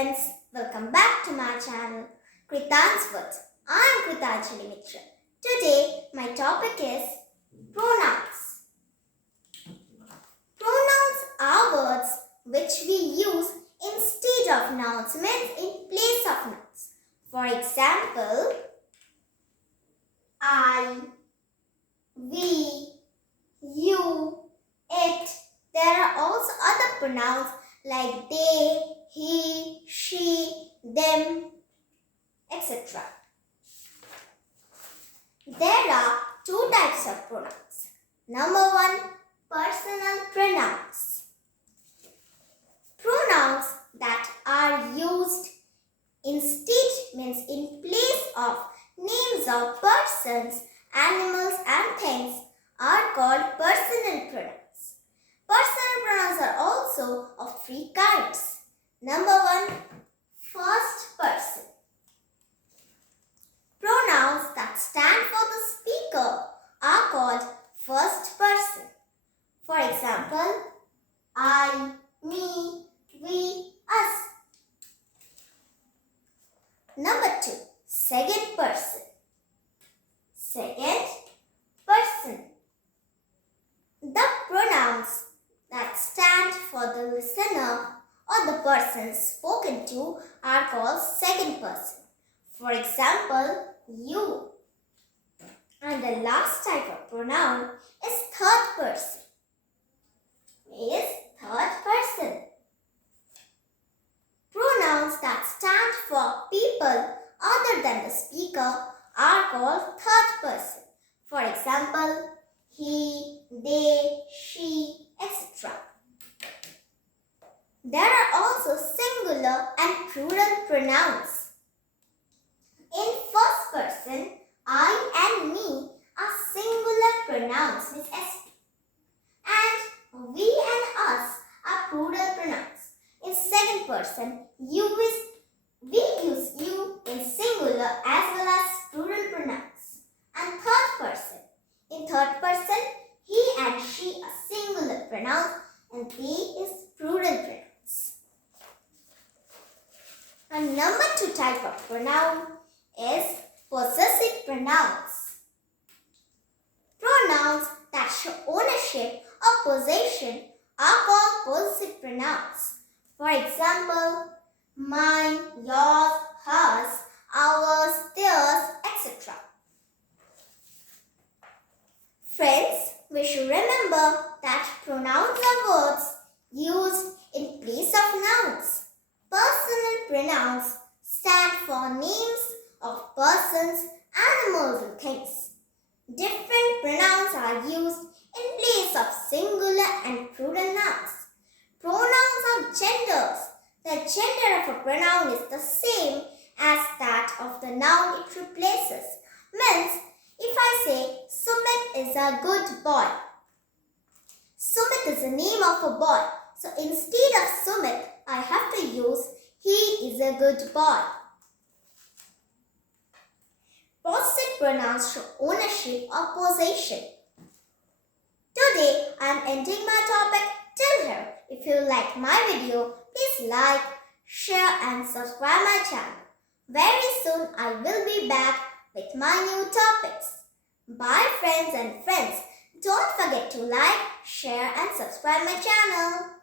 friends, welcome back to my channel Kritan's Words. I am Kritanjali Mitra. Today my topic is pronouns. Pronouns are words which we use instead of nouns, means in place of nouns. For example, I, we, you, it. There are also other pronouns like they, he, she, them, etc. There are two types of pronouns. Number one, personal pronouns. Pronouns that are used instead, means in place of names of persons, animals and things, are called personal pronouns. Personal pronouns are also of three kinds. Number one, first person. Pronouns that stand for the speaker are called first person. For example, I, me, we, us. Number two, second person. Second person. The pronouns that stand for the listener or the person spoken to are called second person. For example, you. And the last type of pronoun is third person. Pronouns that stand for people other than the speaker are called third person. For example, he, they, she, etc. There are also singular and plural pronouns. In first person, I and me are singular pronouns with SP. And we and us are plural pronouns. In second person, we use you in singular as well as plural pronouns. And in third person, he and she are singular pronouns and they is plural pronouns. And number two type of pronoun is possessive pronouns. Pronouns that show ownership or possession are called possessive pronouns. For example, mine, yours, hers, ours, theirs, etc. Friends, we should remember that pronouns are words used in place of nouns. Personal pronouns stand for names of persons, animals and things. Different pronouns are used in place of singular and plural nouns. Pronouns are genders. The gender of a pronoun is the same as that of the noun it replaces. Means, if I say Sumit is a good boy, Sumit is the name of a boy. So instead of Sumit, I have to use he is a good boy. Possessive pronouns show ownership or possession. Today I am ending my topic till here. If you like my video, please like, share and subscribe my channel. Very soon I will be back with my new topics. Bye friends and friends. Don't forget to like, share and subscribe my channel.